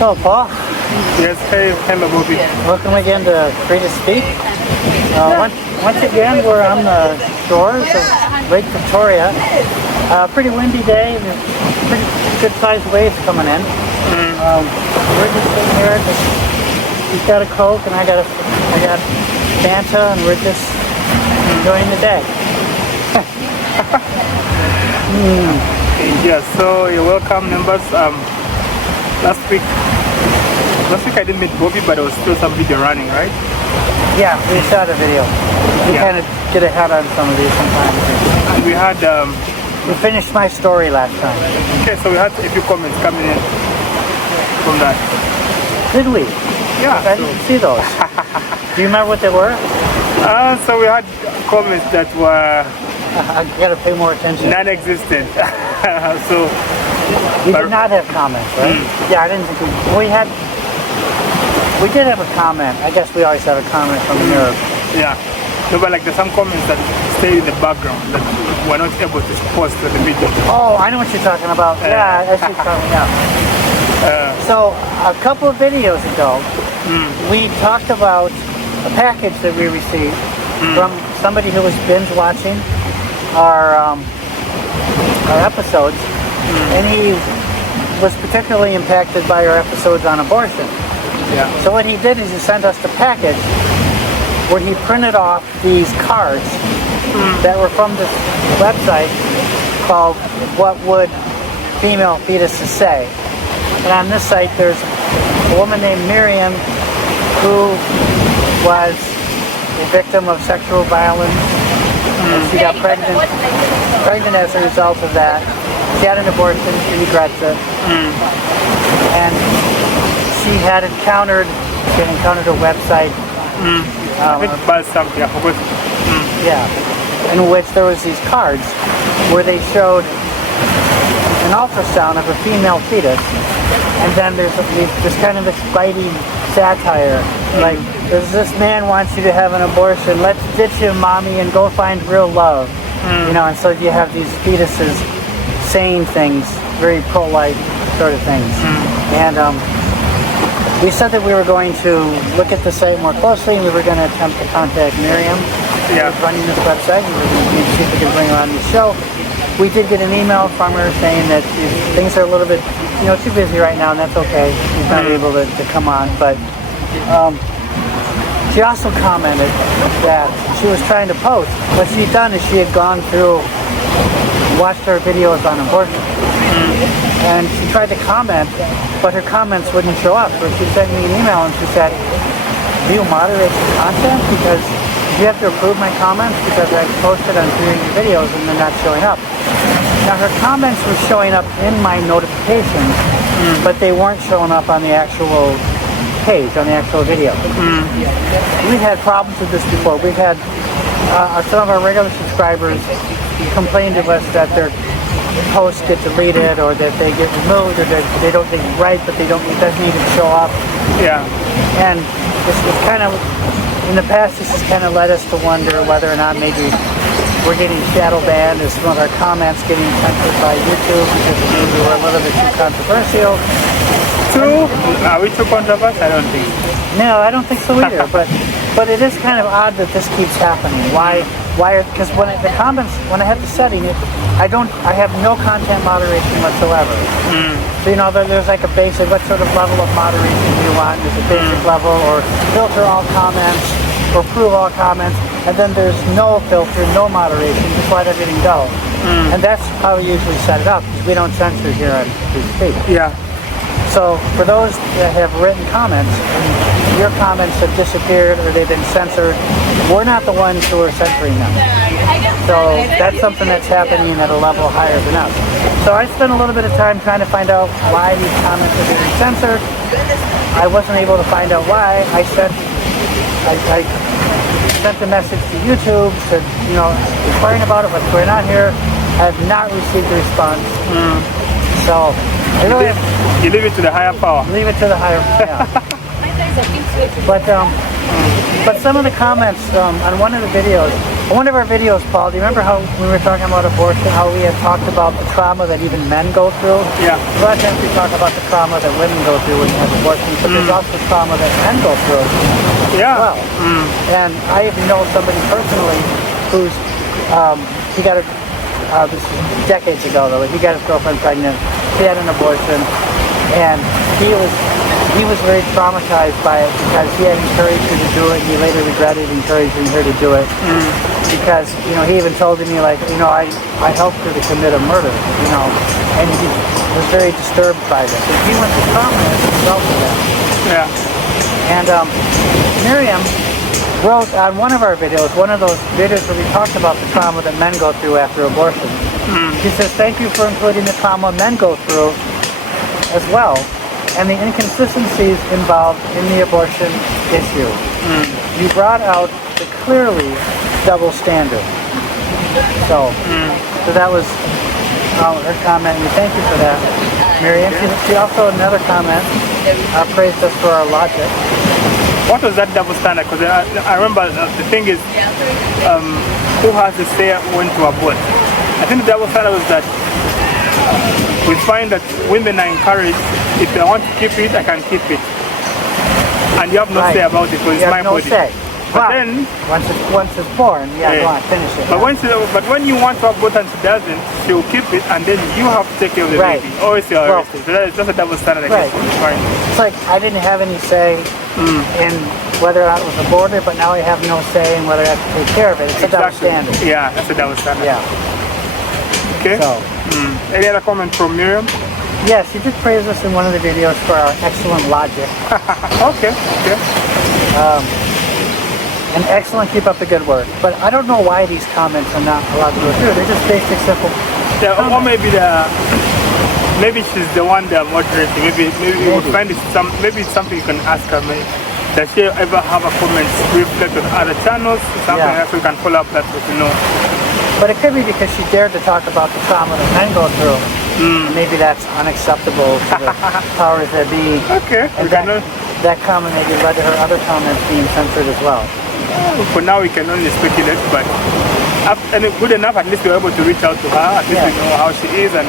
Hello, Paul. Yes, hey, hello, Bobby. Welcome again to Free to Speak. Once again, we're on the shores of Lake Victoria. Pretty windy day. Pretty good-sized waves coming in. We're just sitting here. He's got a Coke, and I got Fanta, and we're just enjoying the day. Yeah, so you're welcome, members. Last week I didn't meet Bobby, but there was still some video running, right? Yeah, we shot a video. We kind of get ahead on some of these sometimes. And we had we finished my story last time. okay, so we had a few comments coming in from that. Did we? Yeah, I didn't see those. Do you remember what they were? so we had comments that were I gotta pay more attention. non-existent. So We did not have comments, right? Yeah, I didn't think we did have a comment. I guess we always have a comment from the mirror. yeah, no, but like there's some comments that stayed in the background that we're not able to post to the video. Oh, I know what you're talking about. Yeah, I see coming out. So a couple of videos ago, we talked about a package that we received from somebody who was binge watching our episodes, and he was particularly impacted by our episodes on abortion. Yeah. So what he did is he sent us the package where he printed off these cards that were from this website called Would Female Fetuses Say. And on this site there's a woman named Miriam who was a victim of sexual violence. She got pregnant as a result of that. She had an abortion, she regrets it. And she had encountered a website. In which there was these cards where they showed an ultrasound of a female fetus, and then there's this kind of biting satire, like, this man wants you to have an abortion, let's ditch him, mommy, and go find real love. You know, and so you have these fetuses saying things, very pro-life sort of things. And we said that we were going to look at the site more closely, and we were going to attempt to contact Miriam, who was running this website, and we were going to see if we could bring her on the show. We did get an email from her saying that things are a little bit, too busy right now, and that's okay. She's not able to come on, but she also commented that she was trying to post. What she'd done is she had gone through, watched our videos on abortion, and she tried to comment, but her comments wouldn't show up. So she sent me an email and she said, do you moderate the content? Because you have to approve my comments because I've posted on 3 of your videos and they're not showing up. Now her comments were showing up in my notifications, but they weren't showing up on the actual page, on the actual video. We've had problems with this before. We've had some of our regular subscribers complain to us that their posts get deleted, or that they get removed, or that they don't think right, but it doesn't even show up. Yeah. And this was kind of, in the past, this has kind of led us to wonder whether or not maybe we're getting shadow banned, or some of our comments getting censored by YouTube because maybe we're a little bit too controversial. Are we too controversial? I don't think so. No, I don't think so either. But it is kind of odd that this keeps happening. Why? Because when I have the setting, I have no content moderation whatsoever. So there's like a basic, what sort of level of moderation do you want? There's a basic level, or filter all comments, or approve all comments, and then there's no filter, no moderation, just let everything go. And that's how we usually set it up, because we don't censor here on Free Speech. Yeah. So for those that have written comments, your comments have disappeared or they've been censored, we're not the ones who are censoring them. So that's something that's happening at a level higher than us. So I spent a little bit of time trying to find out why these comments are being censored. I wasn't able to find out why. I sent a message to YouTube to, inquiring about it, what's going on here. I have not received a response. So you leave it to the higher power. Leave it to the higher, yeah. But some of the comments on one of our videos, Paul, do you remember how we were talking about abortion, how we had talked about the trauma that even men go through? Yeah. A lot of times we talk about the trauma that women go through when you have abortion, but there's also trauma that men go through Yeah. as well. And I even know somebody personally who's, he got this is decades ago though, he got his girlfriend pregnant, he had an abortion, and he was very traumatized by it because he had encouraged her to do it. He later regretted encouraging her to do it because, you know, he even told me, like, you know, I helped her to commit a murder, you know, and he was very disturbed by this. And he went to trauma as a result of that. Yeah. And Miriam wrote on one of our videos, one of those videos where we talked about the trauma that men go through after abortion. She says, thank you for including the trauma men go through as well, and the inconsistencies involved in the abortion issue. You brought out the clearly double standard. So that was her comment, and we thank you for that, Miriam. She also, another comment, praised us for our logic. What was that double standard? Because I remember the thing is, who has to say when to abort? I think the double standard was that we find that women are encouraged, if they want to keep it, I can keep it. And you have no say about it because it's my no body. Say. But then, once it's born, go on, finish it. But when you want to abort and she doesn't, she will keep it, and then you have to take care of the baby. Always you're arrested. So that's just a double standard. It's like I didn't have any say in whether or not it was aborted, but now I have no say in whether I have to take care of it. It's a double standard. Yeah, that's a double standard. Yeah. Okay. So, any other comment from Miriam? Yes, you did praise us in one of the videos for our excellent logic. Okay. And excellent, keep up the good work. But I don't know why these comments are not allowed to go through. They're just basic, simple. Yeah, or maybe she's the one that moderating. Maybe you would find it maybe it's something you can ask her. Maybe. Does she ever have a comment reflect on other channels? Something else we can follow up that with, you know. But it could be because she dared to talk about the trauma that men go through. Maybe that's unacceptable to the powers that be. Okay. And that comment maybe led to her other comments being censored as well. For now, we can only speculate, but good enough, at least we're able to reach out to her. At least we know how she is, and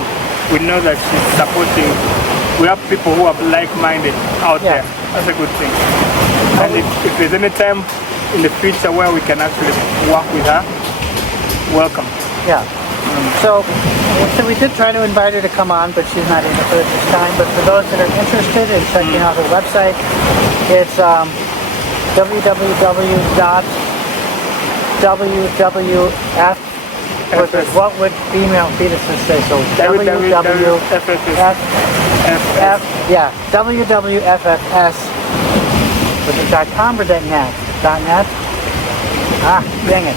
we know that she's supporting. We have people who are like-minded out there. That's a good thing. And if there's any time in the future where we can actually work with her, welcome. Yeah. So we did try to invite her to come on, but she's not able to at this time. But for those that are interested in checking out her website, it's WWF. What would female fetuses say? So WWFFS. Yeah, WWFFS. Was it .com or .net? .net? Ah, dang it.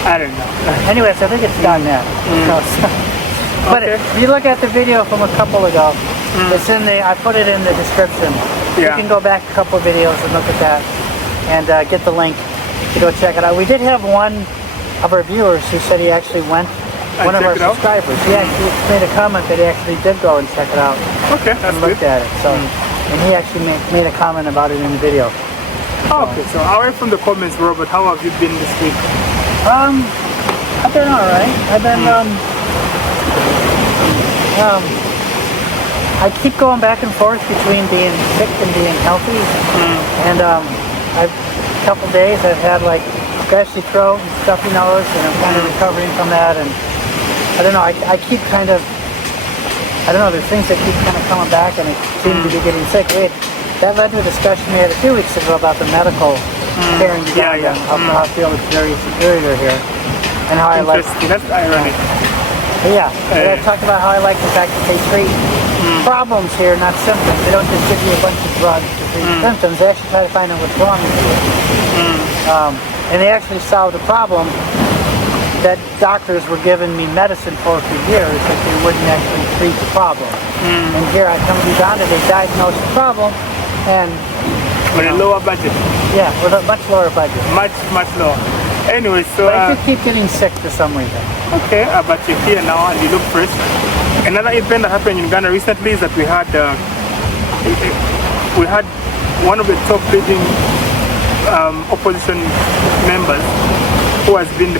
I don't know. Anyways, I think it's .net. But if you look at the video from a couple ago, it's in the. I put it in the description. You can go back a couple of videos and look at that, and get the link to go check it out. We did have one of our viewers who said he actually went. One of our subscribers. He actually made a comment that he actually did go and check it out. Okay, that's and looked at it. So, and he actually made a comment about it in the video. Okay, so away from the comments, Robert, how have you been this week? I've been all right. I've been I keep going back and forth between being sick and being healthy. And a couple days I've had like scratchy throat and stuffy nose, and I'm kind of recovering from that. And I don't know. I keep kind of. I don't know. There's things that keep kind of coming back, and I seem to be getting sick. That led to a discussion we had a few weeks ago about the medical care in Uganda. How I feel it's very superior here, and how I like. That's ironic. Yeah, I talked about how I like the fact that they treat problems here, not symptoms. They don't just give you a bunch of drugs to treat symptoms. They actually try to find out what's wrong with you. And they actually solved a problem that doctors were giving me medicine for years that they wouldn't actually treat the problem. And here I come to Uganda, they diagnosed the problem, and with a lower budget. Yeah, with a much lower budget. Much lower. Anyway, so but I keep getting sick for some reason. Okay, but you're here now and you look fresh. Another event that happened in Uganda recently is that we had one of the top leading opposition members who has been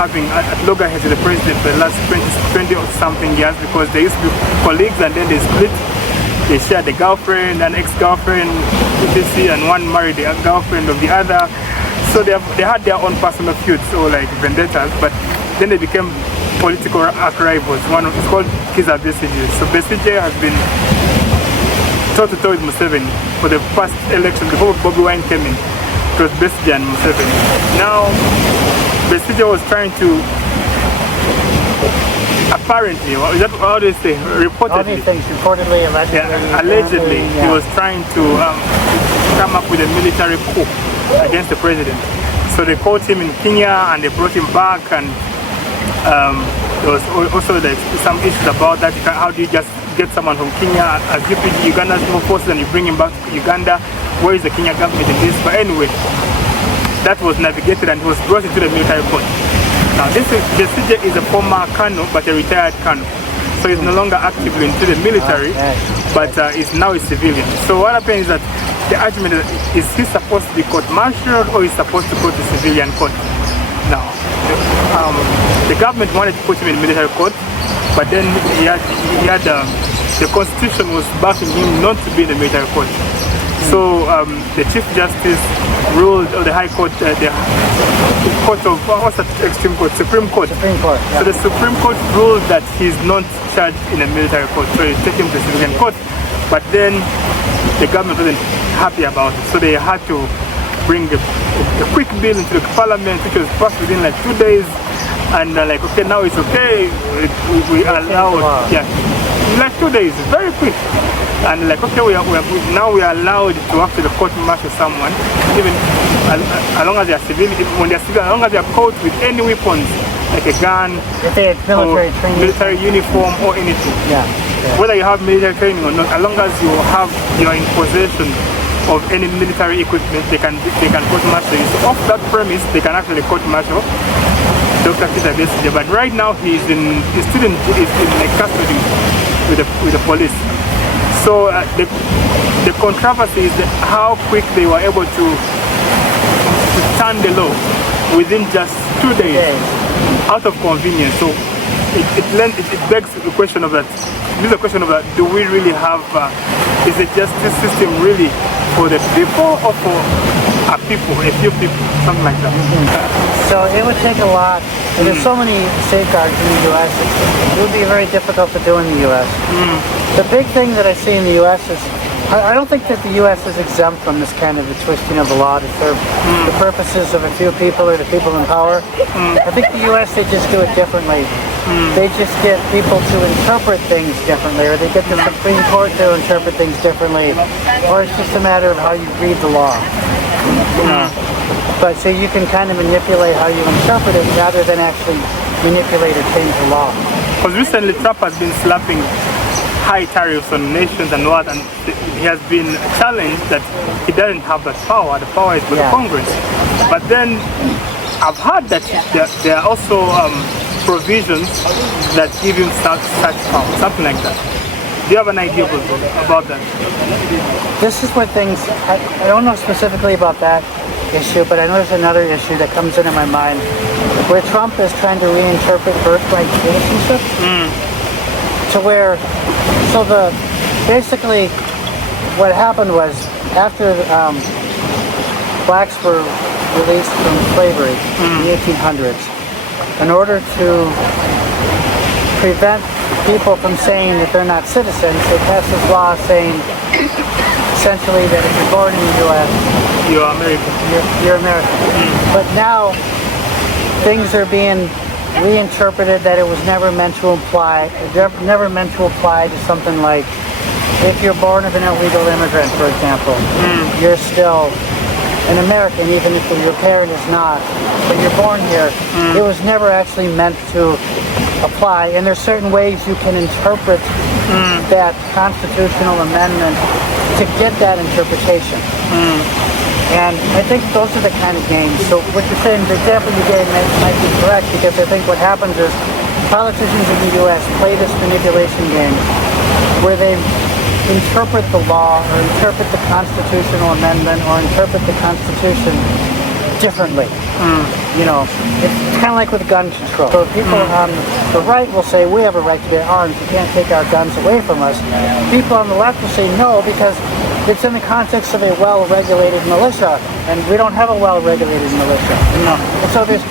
having at loggerheads with the president for the last 20 or something years, because they used to be colleagues and then they split. They shared a girlfriend, an ex-girlfriend, etc., and one married a girlfriend of the other. So they had their own personal feuds or like vendettas, but then they became political arch rivals. It's called Kiza Besigye. So Besigye has been toe-to-toe with Museveni for the past election before Bobby Wine came in. It was Besigye and Museveni. Now, Besigye was trying to, apparently, is that how they say, reportedly. All these things, reportedly, allegedly. Yeah, allegedly, he was trying to come up with a military coup against the president. So they caught him in Kenya and they brought him back, and there was also some issues about that. How do you just get someone from Kenya as Uganda's forces and you bring him back to Uganda? Where is the Kenya government in this? But anyway, that was navigated and he was brought into the military court. Now this Besigye is a former colonel, but a retired colonel. So he's no longer actively into the military, but is now a civilian. So what happened is that the argument is he supposed to be court-martialed or is supposed to go to civilian court? Now, the government wanted to put him in military court, but then the constitution was backing him not to be in the military court. So the Chief Justice ruled, or the High Court, the Court of, what's that extreme court? Supreme Court. Supreme Court, yeah. So the Supreme Court ruled that he's not charged in a military court, so they take him to civilian court. But then the government wasn't happy about it, so they had to bring a quick bill into the parliament, which was passed within like 2 days, and like, okay, now it's okay, we allowed, yeah, like 2 days, very quick, and like, okay, now we are allowed to actually court-martial someone, even as long as they are civilian, when they are civilian, as long as they are caught with any weapons, like a gun, military training, military uniform, or anything. Yeah. Whether you have military training or not, as long as you are in possession of any military equipment, they can court-martial you. So off that premise, they can actually court-martial Dr. Kiza Besigye. But right now he's still in custody with the police. So the controversy is how quick they were able to turn the law within just 2 days out of convenience. So it begs the question of that. This is a question of that. Do we really have? Is the justice system really for the people or for a few people, something like that? So it would take a lot. And there's so many safeguards in the U.S. It would be very difficult to do in the U.S. The big thing that I see in the U.S. is I don't think that the U.S. is exempt from this kind of a twisting of the law to serve the purposes of a few people or the people in power. I think the U.S. they just do it differently. They just get people to interpret things differently, or they get the Supreme Court to interpret things differently, or it's just a matter of how you read the law. You know? But so you can kind of manipulate how you interpret it rather than actually manipulate or change the law. Because recently Trump has been slapping high tariffs on nations and what, and he has been challenged that he doesn't have that power. The power is for the Congress. But then I've heard that there are also provisions that give him such power, something like that. Do you have an idea about that? This is where things, I don't know specifically about that issue, but I know there's another issue that comes into my mind where Trump is trying to reinterpret birthright citizenship to where, basically what happened was after blacks were released from slavery in the 1800s, in order to prevent people from saying that they're not citizens, they passed this law saying essentially that if you're born in the U.S., you're American. You're American. But now things are being reinterpreted that it was never meant to apply to something like if you're born of an illegal immigrant, for example, you're still an American even if your parent is not, but you're born here. It was never actually meant to apply, and there's certain ways you can interpret that constitutional amendment to get that interpretation. And I think those are the kind of games. So what you're saying, the example you gave might be correct, because I think what happens is politicians in the U.S. play this manipulation game where they interpret the law or interpret the constitutional amendment or interpret the Constitution differently. You know, it's kind of like with gun control. So people on the right will say, we have a right to bear arms, you can't take our guns away from us. People on the left will say no, because it's in the context of a well-regulated militia, and we don't have a well-regulated militia. You know, and so there's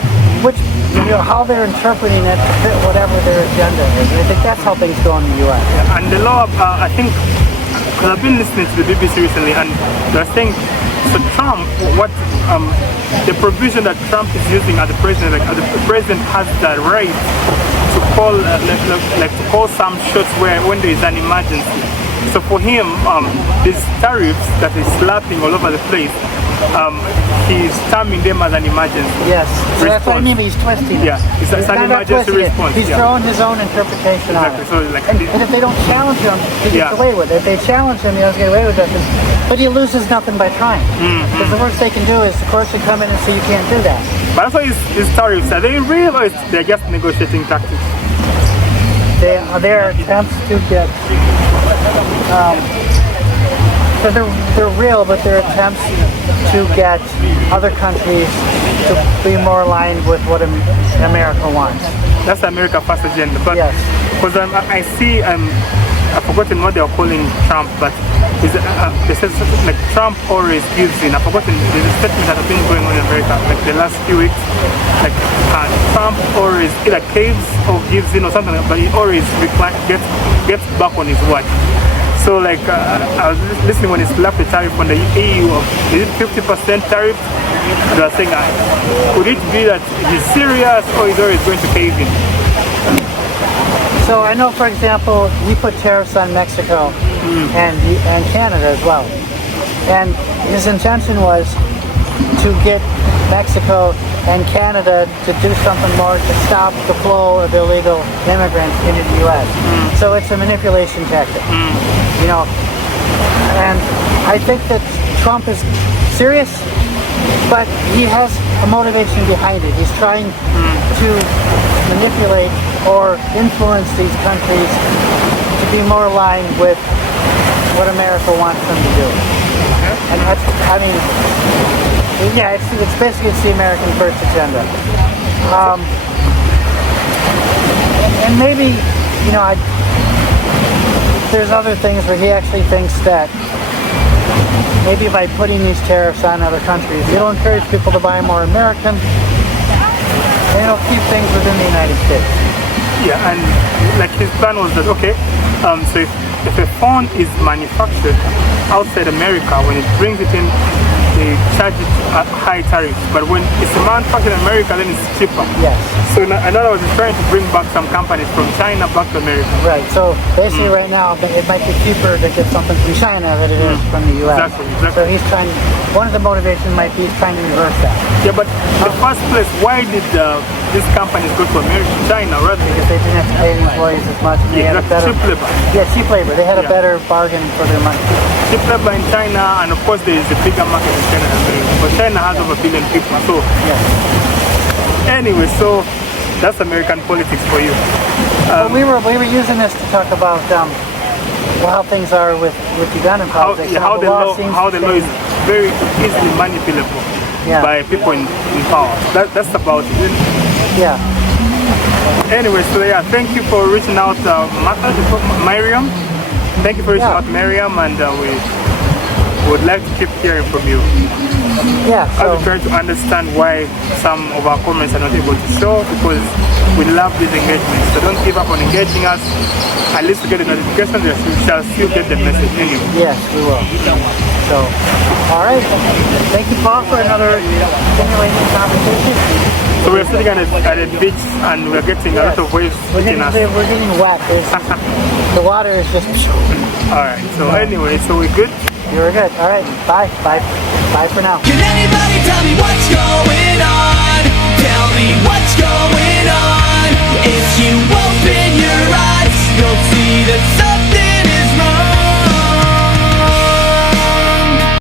how they're interpreting it to fit whatever their agenda is. And I think that's how things go in the U.S. And the law, I think, because I've been listening to the BBC recently, and they're saying, so Trump, the provision that Trump is using as the president, the president has the right to call, to call some shots when there is an emergency. So for him, these tariffs that he's slapping all over the place, he's terming them as an emergency. Yes, so that's what I mean. He's twisting it. Yeah, it's an emergency response. He's throwing his own interpretation on it. So and if they don't challenge him, he gets away with it. If they challenge him, he doesn't get away with it. But he loses nothing by trying. Because the worst they can do is, of course, they come in and say you can't do that. But that's why his tariffs, are they real or they're just negotiating tactics? Their attempts to get so they're real, but they're attempts to get other countries to be more aligned with what America wants. That's the America First agenda. But yes. Because I see, I've forgotten what they are calling Trump, but they said like Trump always gives in. I've forgotten, there's a statement that has been going on in America like the last few weeks. Like Trump always either caves or gives in or something, but he always gets back on his word. So like I was listening when he slapped the tariff on the EU of, is it 50% tariff? They were saying, could it be that he's serious or he's always going to cave in? So I know, for example, he put tariffs on Mexico and Canada as well. And his intention was to get Mexico and Canada to do something more to stop the flow of illegal immigrants into the U.S. So it's a manipulation tactic, you know. And I think that Trump is serious, but he has a motivation behind it. He's trying to manipulate or influence these countries to be more aligned with what America wants them to do. And that's, I mean, yeah, it's basically the American First agenda. And maybe, you know, there's other things where he actually thinks that maybe by putting these tariffs on other countries, it'll encourage people to buy more American, and it'll keep things within the United States. Yeah, and like his plan was that, okay, so if a phone is manufactured outside America, when it brings it in, they charge it at high tariffs. But when it's manufactured in America, then it's cheaper. Yes. So in other words, he's trying to bring back some companies from China back to America. Right. So basically right now, it might be cheaper to get something from China than it is from the U.S. Exactly. So he's trying, one of the motivations might be he's trying to reverse that. Yeah, but in the first place, why did these companies go to America, China rather? Because they didn't have to pay the employees as much. And they had a better, cheap labor. Yeah, cheap labor. They had a better bargain for their money. Cheap labor in China, and of course there is a bigger market in China than America. But China has over 1 billion people. So anyway, so that's American politics for you. We were using this to talk about how things are with Ugandan politics. How the law is very easily manipulable by people in power. That's about it. Yeah. Anyway, so yeah, thank you for reaching out, Miriam. Thank you for reaching out, Miriam, and we would like to keep hearing from you. Yeah. I'll be trying to understand why some of our comments are not able to show, because we love these engagements. So don't give up on engaging us. At least to get the notification, we shall still get the message anyway. Yes, we will. So, all right. Thank you, Paul, for another stimulating conversation. So we're sitting at a beach and we're getting a lot of waves hitting us. We're getting wet. The water is just... Alright, so anyway, so we're good? You're good. Alright, bye. Bye for now. Can anybody tell me what's going on?